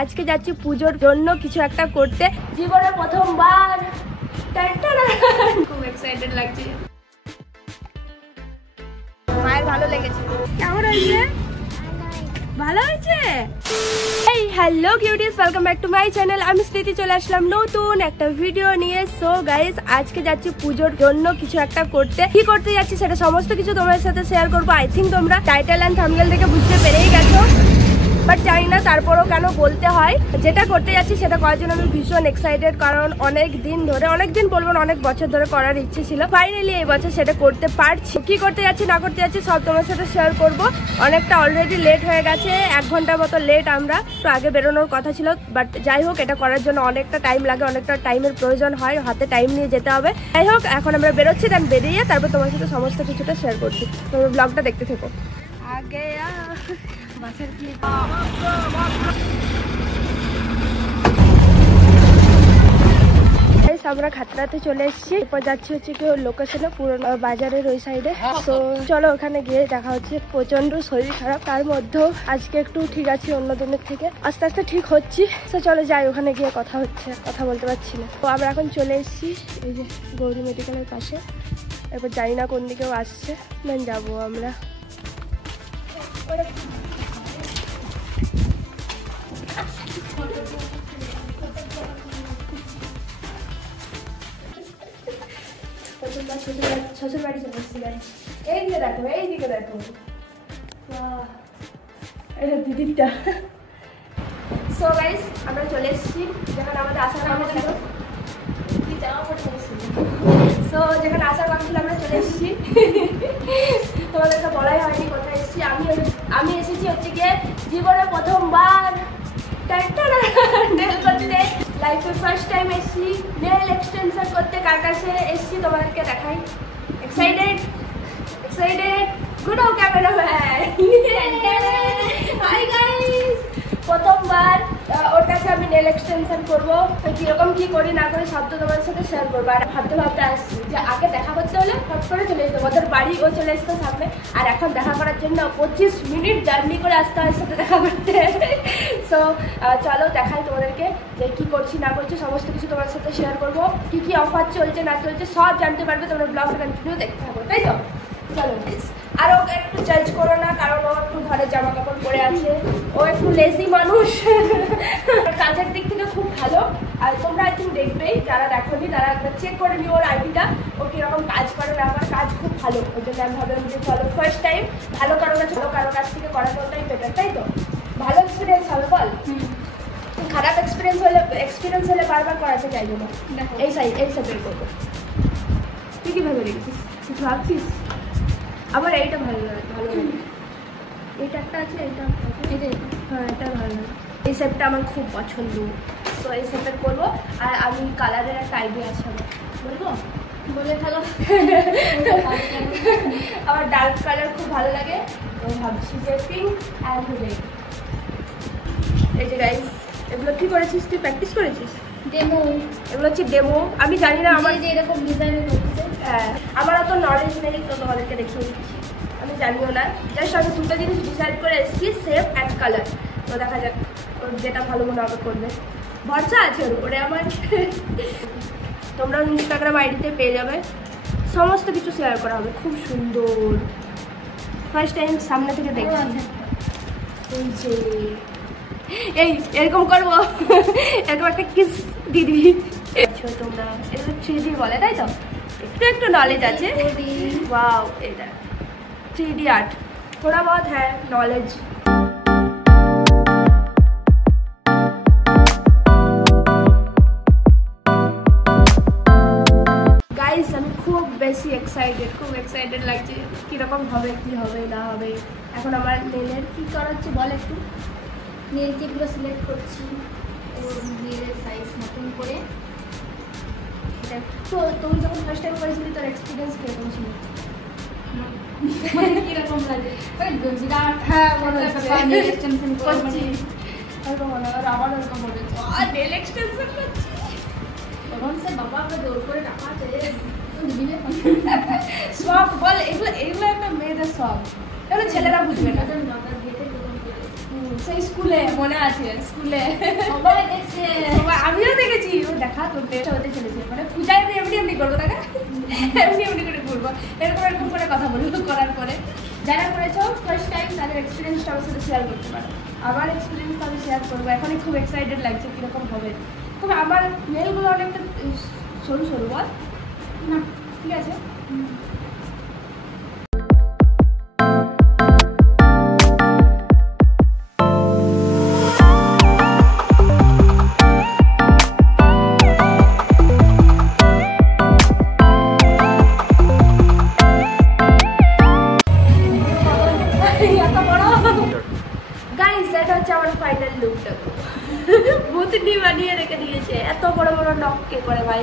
আজকে যাচ্ছি পুজোর জন্য কিছু একটা করতে, জীবনে প্রথমবার। খুব এক্সাইটেড লাগছে। মায়ের ভালো লেগেছে। কেমন হয়েছে? ভালো হয়েছে। এই hello cuties, welcome back to my channel. আমি স্মৃতি চলে আসলাম নতুন একটা ভিডিও নিয়ে। সো গাইস, আজকে যাচ্ছি পুজোর জন্য কিছু একটা করতে। কি করতে যাচ্ছি সেটা সমস্ত কিছু তোমাদের সাথে শেয়ার করবো। আই থিঙ্ক তোমরা টাইটেল অ্যান্ড থাম্বনেল থেকে বুঝতে পেরেই গেছো, বাট জানি না তারপরও কেন বলতে হয়। যেটা করতে যাচ্ছি সেটা করার জন্য আমি ভীষণ এক্সাইটেড, কারণ অনেক দিন বলবো না, অনেক বছর ধরে করার ইচ্ছে ছিল। ফাইনালি এই বছর সেটা করতে পারছি। কি করতে যাচ্ছি না করতে যাচ্ছি সব তোমার সাথে শেয়ার করব। অনেকটা অলরেডি লেট হয়ে গেছে, 1 ঘন্টার মতো লেট। আমরা তো আগে বেরোনোর কথা ছিল, বাট যাই হোক, এটা করার জন্য অনেকটা টাইম লাগে, অনেকটা টাইমের প্রয়োজন হয়, হাতে টাইম নিয়ে যেতে হবে। যাই হোক, এখন আমরা বেরোচ্ছি, দেন বেরিয়ে তারপর তোমার সাথে সমস্ত কিছুটা শেয়ার করছি। তোমরা ব্লগটা দেখতে থেকো। আগে বাসের ক্লিপ। আমরা খাতড়াতে চলে এসেছি। এরপর যাচ্ছি হচ্ছে কি লোকেশনে, পুরোনো বাজারের ওই সাইডে। তো চলো ওখানে গিয়ে দেখা হচ্ছে। প্রচন্ড শরীর খারাপ, তার মধ্যেও আজকে একটু ঠিক আছে অন্য দিনের থেকে, আস্তে আস্তে ঠিক হচ্ছি। তো চলো যাই, ওখানে গিয়ে কথা হচ্ছে, কথা বলতে পারছি না। তো আমরা এখন চলে এসেছি এই যে গৌরী মেডিকেলের পাশে। এরপর জানি না কোন দিকেও আসছে, দেন যাবো আমরা। শ্বশুর বাড়ি চলে এসেছিলেন। এই দিকে দেখো, এই দিকে দেখো, এটা দিদিটা। সো গাইস, আমরা চলে এসেছি যেখানে আমাদের আসার কথা ছিল। সো যেখানে আসার কথা ছিল আমরা চলে এসেছি। তোমাদেরকে বলাই হয়নি কোথায় এসেছি। আমি এসেছি হচ্ছে গিয়ে জীবনে প্রথমবার নেল করতে, লাইফে ফার্স্ট টাইম এসেছি নেল এক্সটেনশন করতে। কার কাছে এসেছি তোমাদেরকে দেখাই। এক্সাইটেড গুড ও ক্যামেরাম্যান। হাই গাইস, প্রথমবার ওর কাছে আমি নেল এক্সটেনশন করবো। কিরকম কি করি না করি সব তো তোমাদের সাথে শেয়ার করবো। আর ভাবতে আসছি যে আগে দেখা করতে হলে ফট করে চলে যেত, ওদের বাড়ি ও চলে আসতো সামনে, আর এখন দেখা করার জন্য 25 মিনিট জার্নি করে আসতে হয় সাথে দেখা করতে। সো চলো দেখাই তোমাদেরকে যে কি করছি না করছি, সমস্ত কিছু তোমার সাথে শেয়ার করবো। কি কি অফার চলছে না চলছে সব জানতে পারবে, তোমরা ব্লগটা কন্টিনিউ দেখতে থাকো, তাই তো? চলো প্লিজ। আর ওকে একটু জাজ করো না, কারণ ও একটু ঘরে জামা কাপড় পরে আছে, ও একটু লেজি মানুষ। কাজের দিক থেকে খুব ভালো। আর তোমরা আই থিঙ্ক দেখবেই, যারা দেখোনি তারা একবার চেক করে নিও ওর আইডিটা, ও কিরকম কাজ করে না। আমার কাজ খুব ভালো, ওই জন্য আমি ভাবলাম যে চলো ফার্স্ট টাইম ভালো কারো কাছ থেকে করাতে ওটাই বেটার, তাই তো? ভালো এক্সপিরিয়েন্স হবে বল। খারাপ এক্সপিরিয়েন্স হলে বারবার করাতে চাইবো না। এই সাইড করবো। তুই কি ভেবে রেখেছিস? কিছু ভাবছিস? আমার এইটা ভালো লাগে। এইটা একটা আছে, এইটা হ্যাঁ, এটা ভালো লাগে। এই সেটটা আমার খুব পছন্দ, তো এই সেটটা করবো। আর আমি কালারের একটা আইডিয়া আছে, আমার বলবো, বলে থাকো। আমার ডার্ক কালার খুব ভালো লাগে, তো ভাবছি যে পিঙ্ক অ্যান্ড রেড। এই যে গাইস, এগুলো কি করেছিস তুই? প্র্যাকটিস করেছিস? ডেমো। এগুলো হচ্ছে ডেমো। আমি জানি না আমার যে এরকম ডিজাইনের করতে। হ্যাঁ, আমার অত নলেজ নেই, তো তোমাদেরকে দেখিয়ে দিচ্ছি। আমি জানিও না, জাস্ট আমি দুটো জিনিস ডিসাইড করে এসেছি, সেম অ্যান্ড কালার। তো দেখা যাক ওর যেটা ভালো মনে হবে করবে, ভরসা আছে ওর উপরে আমার। তোমরা ইনস্টাগ্রাম আইডিতে পেয়ে যাবে, সমস্ত কিছু শেয়ার করা হবে। খুব সুন্দর, ফার্স্ট টাইম সামনে থেকে দেখছি। এই যে এই এরকম করবো, এরকম একটা কিস দিদি। তোমরা এগুলো 3D বলে, তাই তো? একটু নলেজ আছে। ওয়াও, এটা 3D आर्ट थोड़ा बहुत है नॉलेज। গাইস, আমি খুব বেশি এক্সাইটেড লাগছে, কীরকম হবে, কি হবে না হবে। এখন আমার নেলের কি করা হচ্ছে বল একটু। নেল টিপগুলো সিলেক্ট করছি, নেলের সাইজ মতন করে। তো তুমি যখন ফার্স্ট টাইম করেছিলি, তোর এক্সপিরিয়েন্স কীরকম ছিল? কিরকম লাগে? বিরাট। হ্যাঁ, মনে হচ্ছে নেল এক্সটেনশন করছি, ওরকম মনে হয়। আমার ওরকম মনে হচ্ছে নেল এক্সটেনশন করছি, তখন সে বাবাকে জোর করে রাখা আছে। শখ বল, এগুলো একটা মেয়েদের শখ, এগুলো ছেলেরা বুঝবে না। সেই স্কুলে মনে আছে, স্কুলে সবাই দেখছে, আমিও দেখেছি। ও দেখা তোর ডেট হতে চলেছে, মানে পূজায় আমি এমনি করবো তাকে, এমনি করে করবো, এরকম করে কথা বলবো। করার পরে যারা করেছো ফার্স্ট টাইম তাদের এক্সপিরিয়েন্সটা আমার সাথে শেয়ার করতে পারো। আমার এক্সপিরিয়েন্সটা আমি শেয়ার করবো। এখনই খুব এক্সাইটেড লাগছে কীরকম হবে। তবে আমার নেলগুলো অনেকটা সরু সরু, বল না? ঠিক আছে। ফাইনাল লুকটা ভূতনি বানিয়ে রেখে দিয়েছে। এত বড় বড় নখ কে করে ভাই?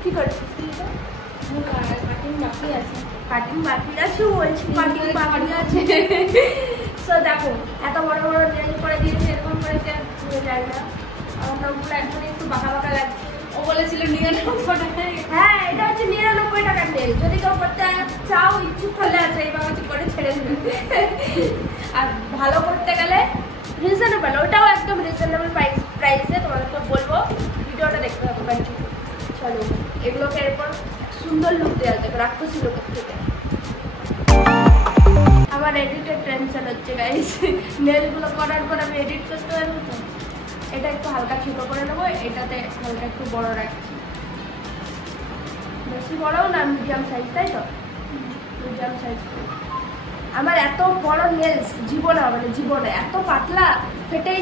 কি করছিস তুই? কাটিং বাকি আছে, কাটিং বাকি আছে বলছি, কাটিং বাকি আছে। সো দেখো এত বড় বড় নেল করে দিয়েছে, এরকম করে হয়ে যায় না। আমার নখগুলো এখন একটু বাঁকা বাঁকা লাগছে। ও বলেছিল 99 টাকা। হ্যাঁ, এটা হচ্ছে 99 টাকার নেল। যদি কেউ করতে চাও, ইচ্ছুক হলে আছে এইভাবে করে ছেড়ে দেবে। আর ভালো করতে গেলে রিজনেবল, ওটাও একদম রিজনেবল প্রাইসে তোমাদেরকে বলবো। ভিডিওটা দেখতে হবে কন্টিনিউ। চলো এগুলোকে এরপর সুন্দর লুক দেওয়া যাবে রাক্ষসী লোকের থেকে। আমার এডিটের টেনশন হচ্ছে গাইস। নেলগুলো করার পর আমি এডিট করতে পারবো তো? এটা একটু হালকা ছোট করে নেবো, এটাতে হালকা একটু বড় রাখছি। বেশি বড়ও না, মিডিয়াম সাইজ, তাই তো? Medium size. আমার এত বড় নেলস জীবনে হবে না, জীবনে। এত পাতলা, ফেটেই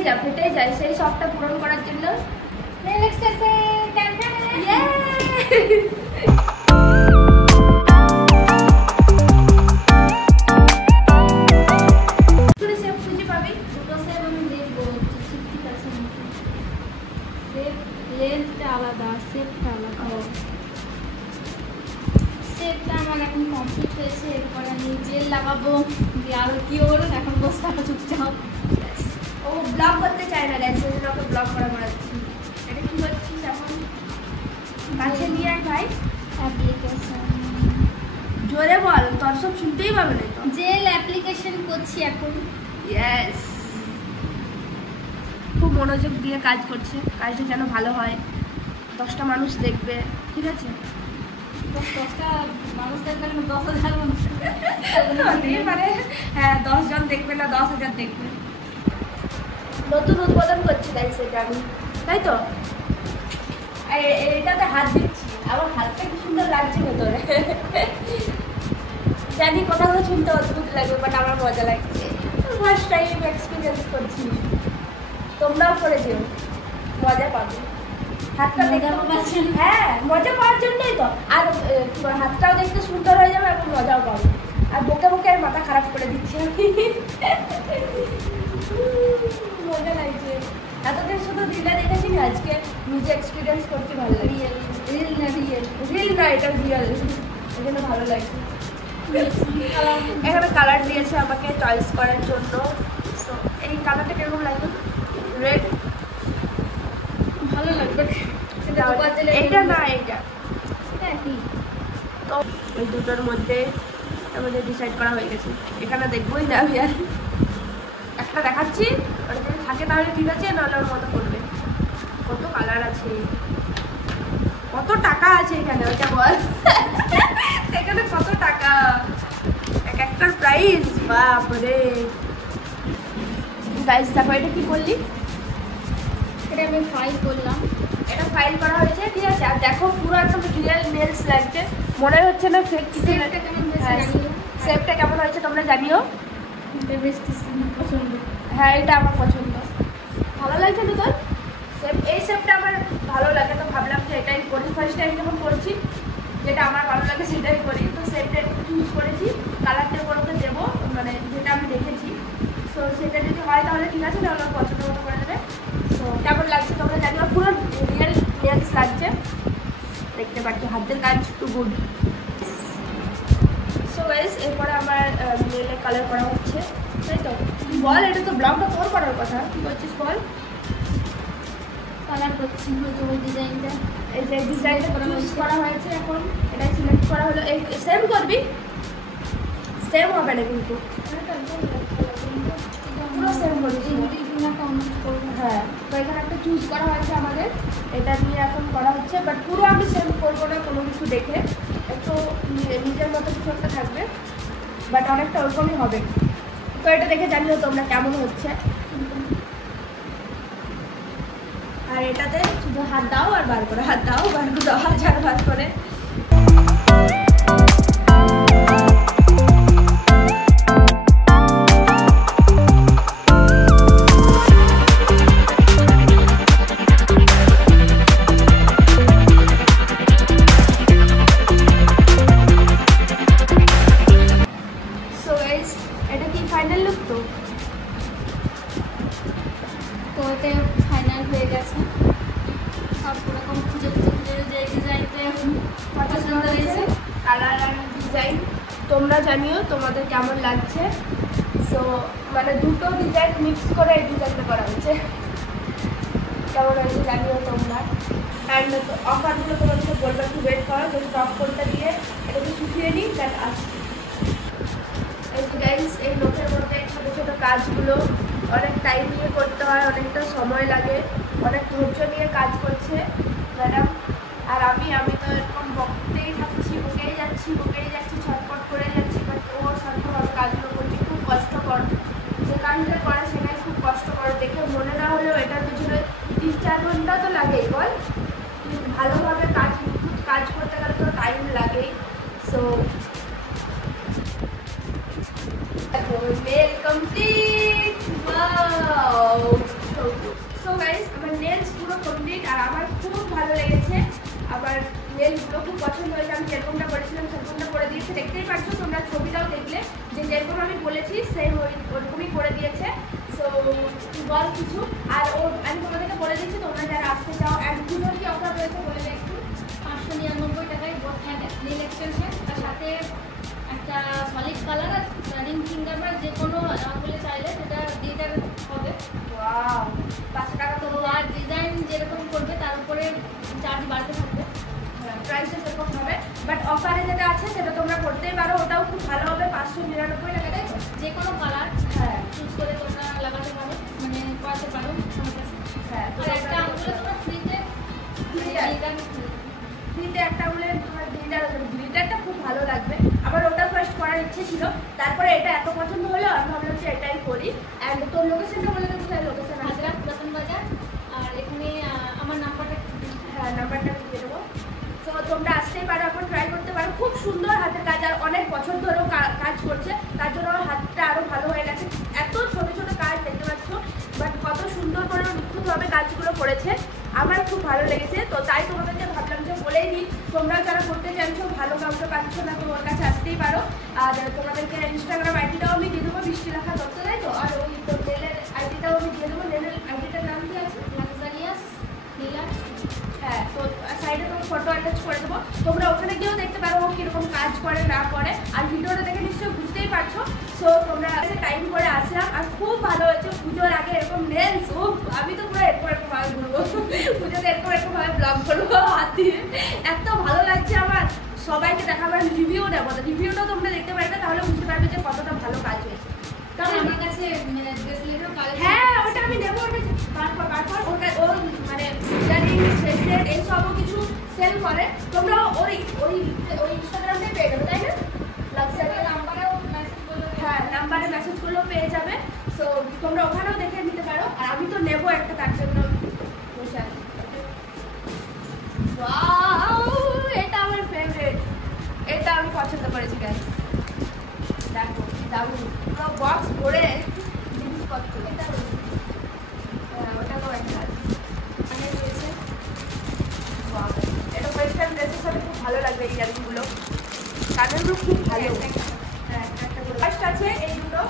যায়। সেই শখটা পূরণ করার জন্য নেল এক্সটেনশন। সেভ খুঁজে পাবি, দুটো সেভ আমি দেখবো। 60% সেভ, লেন্থটা আলাদা, সেভটা আলাদা। সেভটা আমার এখন কমপ্লিট হয়েছে। এরপর আমি জেল লাগাবো, দিয়ে আরও কি হলো, এখন বসে থাকা চুপচাপ। ও ব্লগ করতে চায় না গাইস, ওই জন্য ওকে ব্লগ করাচ্ছি। এটা কি করছিস এখন? কাছে নিয়ে আয় ভাই। অ্যাপ্লিকেশন জোরে বল, তোর সব শুনতেই পাবে না তো। জেল অ্যাপ্লিকেশন করছি এখন। ইয়েস, খুব মনোযোগ দিয়ে কাজ করছে। কাজটা যেন ভালো হয়, 10টা মানুষ দেখবে, ঠিক আছে? 10টা মানুষ দেখবে না, 10,000 মানুষ। মানে হ্যাঁ, 10 জন দেখবে না, 10,000 দেখবে। নতুন উদ্বোধন করছি গাইস এটা আমি, তাই তো? এইটাতে হাত দিচ্ছি, আমার হাতটা কি সুন্দর লাগছে ভেতরে। জানি কথাগুলো শুনতে অদ্ভুত লাগবে, বাট আমার মজা লাগছে। ফার্স্ট টাইম এক্সপিরিয়েন্স করছি, তোমরাও করে দিও, মজা পাবে। হাতটা দেখতে, হ্যাঁ মজা পাওয়ার জন্যই তো। আর হাতটাও দেখতে সুন্দর হয়ে যাবে এবং মজাও পাবে। আর বকে বকে আর মাথা খারাপ করে দিচ্ছি আমি। মজা লাগছে। এতদিন শুধু রিলে দেখেছি, আজকে নিজে এক্সপিরিয়েন্স করতে ভালো লাগে। রিল না, এটা রিয়েল, এই জন্য ভালো লাগছে। এখানে কালার দিয়েছে আমাকে চয়েস করার জন্য। সো এই কালারটা কিরকম লাগবে? রেড ভালো লাগবে। এইটা না, এইটা তো এই দুটোর মধ্যে আমাদের ডিসাইড করা হয়ে গেছে। এখানে দেখবোই না আমি, আর একটা দেখাচ্ছি, ওটা যদি থাকে তাহলে ঠিক আছে, নাহলে ওর মতো করবে। কত কালার আছে, কত টাকা আছে এখানে, ওইটা বল। এখানে কত টাকা, এক একটার প্রাইস, বাপরে। গাইস দেখো, এটা কি করলি? এটা আমি ফাইল করলাম, এটা ফাইল করা হয়েছে, ঠিক আছে? আর দেখো পুরো একদম রিয়েল নেলস লাগছে, মনে হচ্ছে না ফেক কিছু। শেপটা কেমন হয়েছে তোমরা জানিও। পছন্দ। হ্যাঁ, এটা আমার পছন্দ, ভালো লাগছে তো তোর শেপ? এই শেপটা আমার ভালো লাগে, তো ভাবলাম যে এটাই করি। ফার্স্ট টাইম যখন করছি, যেটা আমার ভালো লাগে সেটাই করি। তো শেপটা একটু চুজ করেছি, কালারটা কোনোকে দেবো, মানে যেটা আমি দেখেছি। সো সেটা যদি হয় তাহলে ঠিক আছে, তাহলে পছন্দ মতো করে দেবে। সো কেমন লাগছে তোমরা জানিও, পুরো রিয়েল নেলস লাগছে, দেখতে পাচ্ছি হাতের কাজ টু গুড। সো গাইস, এরপরে আমার নেলে কালার করা হচ্ছে, তাই তো? বল, এটা তো ব্লগটা তোর করার কথা, কি করছিস বল? কালার করছি ওই ডিজাইনটা। এই যে ডিজাইনটা চুজ করা হয়েছে, এখন এটা সিলেক্ট করা হলো। এই সেম করবি, সেম হবে না কিন্তু। পুরো সেম বলেছি। হ্যাঁ, তো এখানে একটা চুজ করা হয়েছে আমাদের, এটা নিয়ে এখন করা হচ্ছে। বাট পুরো আমি সেম করবো না কোনো কিছু দেখে, একটু নিজের মতো কিছু একটা থাকবে, বাট অনেকটা ওরকমই হবে। তো এটা দেখে জানিও তোমরা কেমন হচ্ছে। আর এটাতে শুধু হাত দাও আর বার করে, হাত দাও বার করে দাও, হাজার বার করে। এটা কি ফাইনাল লুক? তো এটা ফাইনাল হয়ে গেছে। সব রকম খুঁজে খুঁজে খুঁজে যে ডিজাইনটা কত সুন্দর হয়েছে, কালার আর ডিজাইন। তোমরা জানিও তোমাদের কেমন লাগছে। সো মানে দুটো ডিজাইন মিক্স করে এই ডিজাইনটা করা হয়েছে, কেমন হয়েছে জানিও তোমরা। অ্যান্ড অফারগুলো তোমাদেরকে বলবো, একটু ওয়েট করো, যদি টপ কোনটা দিয়ে এটাকে শুকিয়ে নিই দেন আসছি। এই গাইস, এই লোকের মধ্যে ছোটো ছোটো কাজগুলো অনেক টাইম নিয়ে করতে হয়, অনেকটা সময় লাগে, অনেক ধৈর্য নিয়ে কাজ করছে ম্যাডাম। আর আমি তো এরকম বকতেই থাকছি, বকেই যাচ্ছি, ছটপট করে যাচ্ছি, বাট ও শান্তভাবে কাজগুলো করছে। খুব কষ্টকর, যে কাজটা করে সেটাই খুব কষ্টকর। দেখে মনে না হলেও এটার পিছনে 3-4 ঘন্টা তো লাগেই, বল। ভালোভাবে কাজ করতে গেলে তো টাইম লাগেই। So nail complete, wow, so guys, আমার নেলস পুরো কমপ্লিট আর আমার খুব ভালো লেগেছে। আবার নেলসগুলো খুব পছন্দ হয়েছে, আমি যেরকমটা করেছিলাম সেরকমটা করে দিয়েছে। দেখতেই পাচ্ছ তোমরা, ছবিটাও দেখলে যে যেরকম আমি বলেছি সেম ওরকমই করে দিয়েছে। সো বল কিছু। আর আমি তোমাদেরকে বলে দিচ্ছি তোমরা যারা আসতে চাও, অ্যান্ড পুজোর কি অফার রয়েছে বলে দেয় একটু। 599 টাকায় নেল এক্সটেনশন, তার সাথে একটা সলিড কালার আর রিং ফিঙ্গার বা যে কোনো আঙুলে চাইলে সেটা দিয়ে হবে। ওয়াও, 500 টাকা তো। আর ডিজাইন যেরকম করবে তার উপরে চার্জ বাড়তে থাকবে, প্রাইসটা সেরকম হবে। বাট অফারে যেটা আছে সেটা তোমরা করতেই পারো, ওটাও খুব ভালো হবে। 599 টাকা, তাই তো? যে কোনো কালার হ্যাঁ চুজ করে তোমরা লাগাতে পারো, মানে করাতে পারো আমার কাছে। হ্যাঁ, তো আর একটা আঙুলে তোমরা ফ্রিতে একটা বলে তোমার গ্লিটারটা খুব ভালো লাগবে। আমার ওটা ফার্স্ট করার ইচ্ছে ছিল, তারপরে এটা এত পছন্দ হলো আমি ভাবলাম যে এটাই করি। অ্যান্ড তোর লোকেশনটা বলে দেবো, কোথায় লোকেশন? হাজরা পুরাতন বাজার। আর এখানে আমার নাম্বারটা, হ্যাঁ নাম্বারটা দিয়ে দেবো। তো তোমরা আসতেই পারো, এখন ট্রাই করতে পারো। খুব সুন্দর হাতের কাজ, আর অনেক বছর ধরেও কাজ করছে, তার জন্য আমার হাতটা আরও ভালো হয়ে গেছে। এত ছোটো ছোটো কাজ দেখতে পাচ্ছ, বাট কত সুন্দর করে নিখুঁতভাবে কাজগুলো করেছে, আমার খুব ভালো লেগেছে। তো তাই তোমাদেরকে ভাবলাম যে বলেই দিই, তোমরা যারা করতে চাইছো, ভালো কাউকে পাচ্ছ না, তো ওর কাছে আসতেই পারো। আর তোমাদেরকে ইনস্টাগ্রাম আইডিটাও আমি দিয়ে দেবো, বৃষ্টি লেখা দত্ত, তাই তো? আর ওই তো নেলের আইডিটাও আমি দিয়ে দেবো। নেলের আইডিটার নাম কি আছে? লাক্সারিয়াস নীলাজ। হ্যাঁ, তো সাইডে তোমার ফটো অ্যাটাচ করে দেবো, তোমরা ওখানে গিয়েও দেখতে পারো ও কীরকম কাজ করে না করে। আর ভিডিওটা দেখে নিশ্চয়ই বুঝতেই পারছো। সো তোমরা টাইম করে আসলাম, আর খুব ভালো হয়েছে। পুজোর আগে এরকম নেলস, ও আমি তো পুরো এরকমভাবে ঘুরবো, পুজোতে এরকমভাবে ব্লগ করবো হাত দিয়ে। এত ভালো লাগছে আমার, সবাইকে দেখাবো, রিভিউ দেবো। রিভিউটাও তোমরা দেখতে পারবে, তাহলে বুঝতে পারবে যে কতটা ভালো কাজ হয়েছে। কারণ আমার কাছে ব্রেসলেটও কাজ। হ্যাঁ, ওটা আমি নেবো। তারপর ওর মানে ইয়ারিং, ব্রেসলেট এইসবও কিছু সেল করে, তোমরা ওই ইনস্টাগ্রামে পেয়ে যাবে, তাই না? লাক্সারি নাম্বারেও মেসেজ করলে, হ্যাঁ নাম্বারে মেসেজ করলেও পেয়ে যাবে। সো তোমরা ওখানেও দেখে নিতে পারো। আর আমি তো নেবো একটা, তার জন্য বসে আছি। ওয়াও, এটা আমার ফেভারিট, এটা আমি পছন্দ করেছি গাইস। দেখো দারুণ, পুরো বক্স ভরে জিনিসপত্র। এটা ওটাও একটা রয়েছে। এটা ওয়েস্টার্ন ড্রেসের সাথে খুব ভালো লাগবে এই ইয়ারিংগুলো, কানেরগুলো খুব ভালো। হ্যাঁ, একটা করে ফার্স্ট আছে এই দুটো,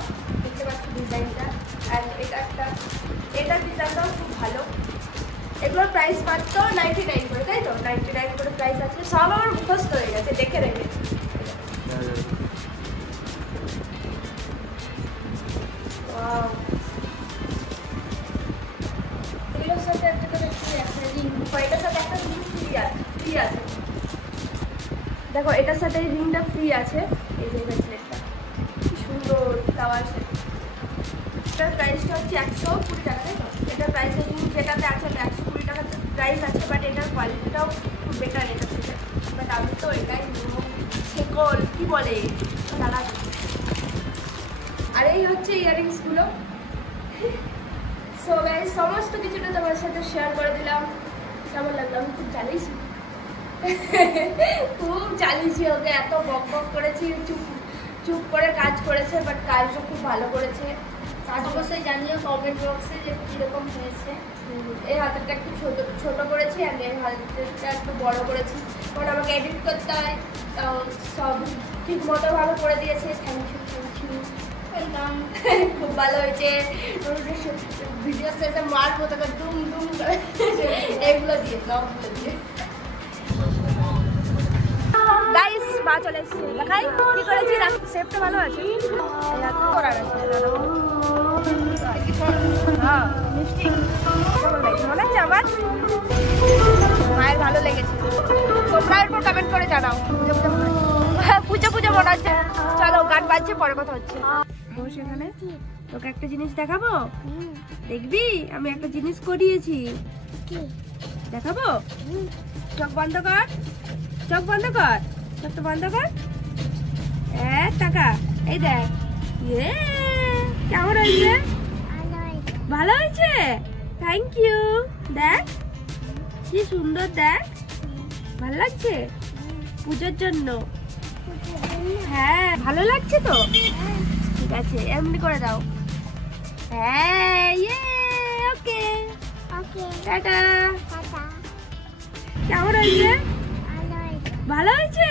দেখতে পাচ্ছি ডিজাইনটা। আর এটা একটা, এটার ডিজাইনটাও খুব ভালো। এগুলোর প্রাইস মাত্র 99 করে, তাই তো? 99 করে প্রাইস আছে। সব আমার মুখস্থ হয়ে গেছে, দেখে রেখে। এগুলোর সাথে একটা করে রিং, এটার সাথে একটা রিং ফ্রি আছে। দেখো এটার সাথে এই রিংটা ফ্রি আছে। এই যে ব্রেসলেটটা কি সুন্দর, ফ্লাওয়ার শেপ। এটার প্রাইসটা হচ্ছে 120 টাকা, তাই তো? এটার প্রাইস যেটাতে আছে 120 টাকা প্রাইস আছে, বাট এটার কোয়ালিটিটাও খুব বেটার এটার থেকে। বাট আমি তো এটাই নেবো, সেকল কি বলে দাদা। আর এই হচ্ছে ইয়ারিংসগুলো। সো গাইস, সমস্ত কিছুটা তোমার সাথে শেয়ার করে দিলাম। কেমন লাগলো? আমি খুব চালিয়েছি, খুব চালিয়েছি ওকে, এত বক বক করেছি, চুপ চুপ করে কাজ করেছে, বাট কাজটা খুব ভালো করেছে। কাজ অবশ্যই জানিও কমেন্ট বক্সে যে কীরকম হয়েছে। এই হাতেরটা একটু ছোট করেছি, আমি এই হাতেরটা একটু বড় করেছি, কারণ আমাকে এডিট করতে হয়, তাও সব ঠিক মতোভাবে করে দিয়েছে। Thank you, thank you, welcome. খুব ভালো হয়েছে। ভিডিও শেষে মারবো তোকে দুম দুম করে এগুলো দিয়ে, সবগুলো দিয়ে। গাইস, মা চলে এসেছে, দেখাই কি করেছি। শেপটা ভালো আছে, করার আছে। হ্যাঁ, মিষ্টি কেমন লাগছে মনে হচ্ছে আমার? মায়ের ভালো লেগেছে। তোমরা এরপর কমেন্ট করে জানাও। পুজো পুজো মনে হচ্ছে। চলো, গান বাজছে, পরে কথা হচ্ছে। বস এখানে, তোকে একটা জিনিস দেখাবো, দেখবি? আমি একটা জিনিস করিয়েছি, দেখাবো। চোখ বন্ধ কর, চোখ বন্ধ কর, চোখটা বন্ধ কর। টাকা, এই দেখ। কেমন হয়েছে? ভালো হয়েছে, থ্যাংক ইউ। দেখ কি সুন্দর, দেখ ভালো লাগছে পুজোর জন্য। হ্যাঁ, ভালো লাগছে তো? ঠিক আছে, এমনি করে দাও। হ্যাঁ, ওকে ওকে, টাটা। কেমন হয়েছে? ভালো হয়েছে।